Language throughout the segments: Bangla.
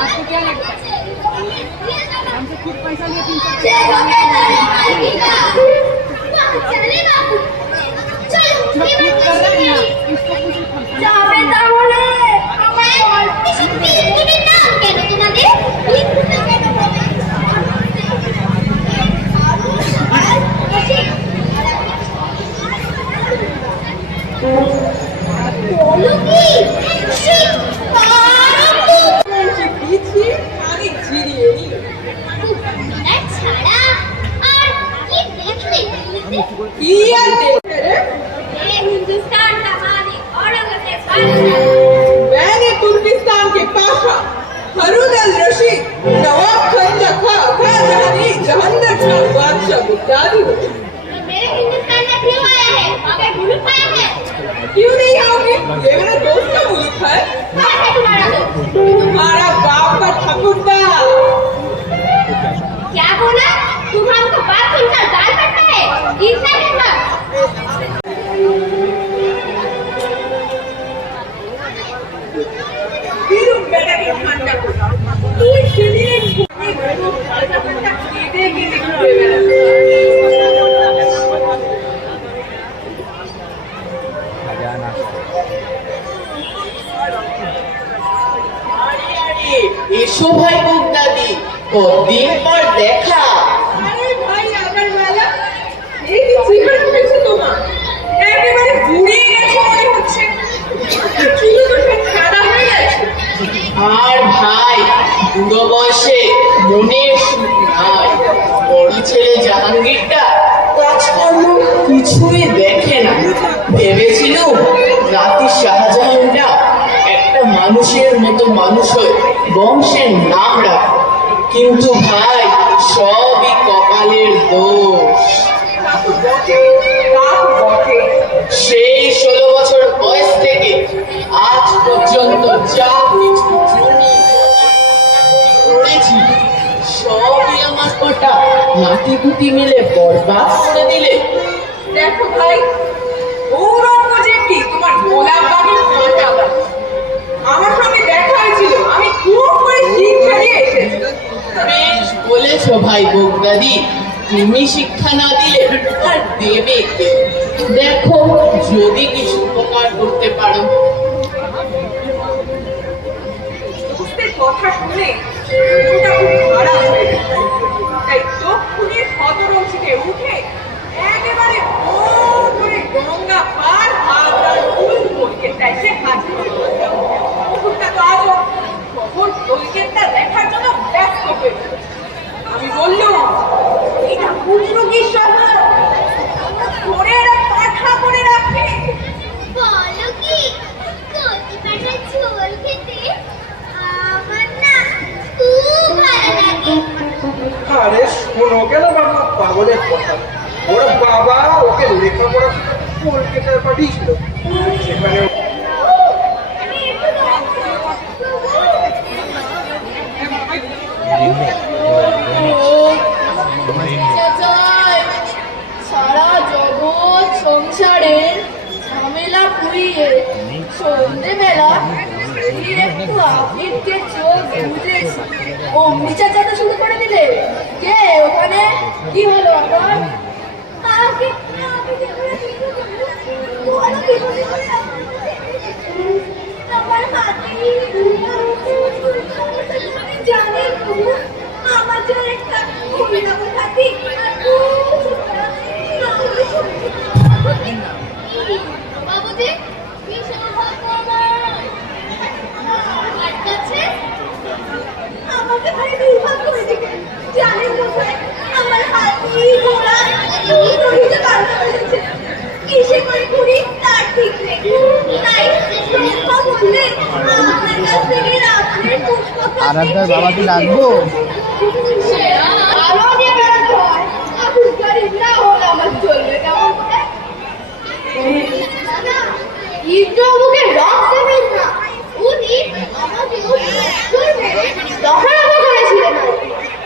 आपको क्या लगता है हमसे खूब पैसा लिए いいやって हिंदुस्तान का मालिक औरंगजेब मैंने तुर्किस्तान के पाशा हारून अल रशीद नवाब खंजा खाजहानी जहांगीर खान बादशाह बुगदादी हो। तो मेरे हिंदुस्तान में क्यों आया है? मगर मुल्क आया है। क्यों नहीं आओगे? ये मेरा दोस्त का मुल्क है। कहाँ है तुम्हारा दोस्त? तुम्हारा बाप का ठकुरदार। क्या बोला? तुम हमको बात सुनकर गाल पड़ता है? इतना कहना? এসো ভাই বুগদাদি, কতদিন পর দেখা। আরে ভাই আমার বেলা, এই কি সিগারেট হয়েছে তোমার? একেবারে বুড়িয়ে গেছো মনে হচ্ছে। চুলো তো সব সাদা হয়ে গেছে। আর ভাই বুড়ো বয়সে মনের সুখ নাই। বড় ছেলে জাহাঙ্গীরটা কাজকর্ম কিছুই দেখে না। ভেবেছিলুম রাতে শাহজাহানটা একটা মানুষের মতো মানুষ হয়ে বংশের নাম রাখ, কিন্তু ভাই সবই কপালের দোষ। সেই 16 বছর বয়স থেকে আজ পর্যন্ত যা কিছু করেছি সবই আমার কটা নাতিপুতি মিলে বরবাদ করে দিলে। দেখো ভাই, ঔরঙ্গজেব কি তোমার গোলাপ বাগের ফাঁকা? আমার সঙ্গে দেখা হয়েছিল, আমি খুব করে শিক্ষা দিয়ে এসেছি। বেশ বলেছ ভাই বুগদাদি, তুমি শিক্ষা না দিলে আর দেবে কে? দেখো যদি কিছু উপকার করতে পারো। দোস্তের কথা শুনে মনটা খুব খারাপ হয়ে গেল। তাই তক্ষুনি সদরং থেকে উঠে একেবারে ভোর করে গঙ্গা পার হাওড়ার ফুল কলকেতা এসে হাজির হলো। মুখটা তো আজও খবর কলকেতা দেখার জন্য ব্যস্ত হয়ে গেল। আমি বললুম, এটা কুচরুগির শহর, ধরে এরা পাঠা করে রাখে। বলো কি? কচি পাঠার ঝোল খেতে আমার না খুব ভালো লাগে। আরে শোনো কেন বাবা পাগলের কথা। ওর বাবা ওকে লেখাপড়া কলকাতায় পাঠিয়েছিল, সেখানে সারা জগৎ সংসারের ঝামেলা পুড়িয়ে সন্ধ্যেবেলা একটু আবিরকে চোখ বুঝেছি অমনি চাচাতে শুরু করে দিলে। কে ওখানে? কি হলো আপনার? আমার হাতে জানি আমার জন্য একটা হরিনাম খাতি বাবুজি কি সৌভাগ্য আমার কাছে আমাকে ভাই আরাধ্যার বাবাকে ডাকবো? আরো নিয়ে বেড়াতে হয়। আবুল গরিব না হলে আমার চলবে কেমন করে? না, ইন্দ্র মুখে রং দেবেন না। উনি আমাকে দখল করেছিলেন।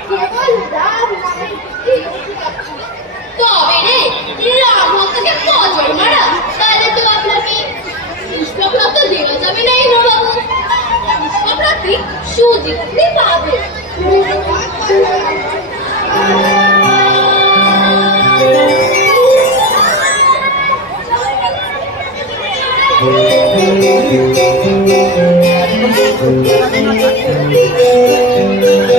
কেবল রাম নামে তবে রে রাম ভক্তকে কজন মারা? তাহলে তো আপনাকে পুষ্পপ্রাপ্ত দেওয়া যাবে না ইন্দ্রবাবু। পুষ্পপ্রাপ্তি সুজিতে পাবে। একদম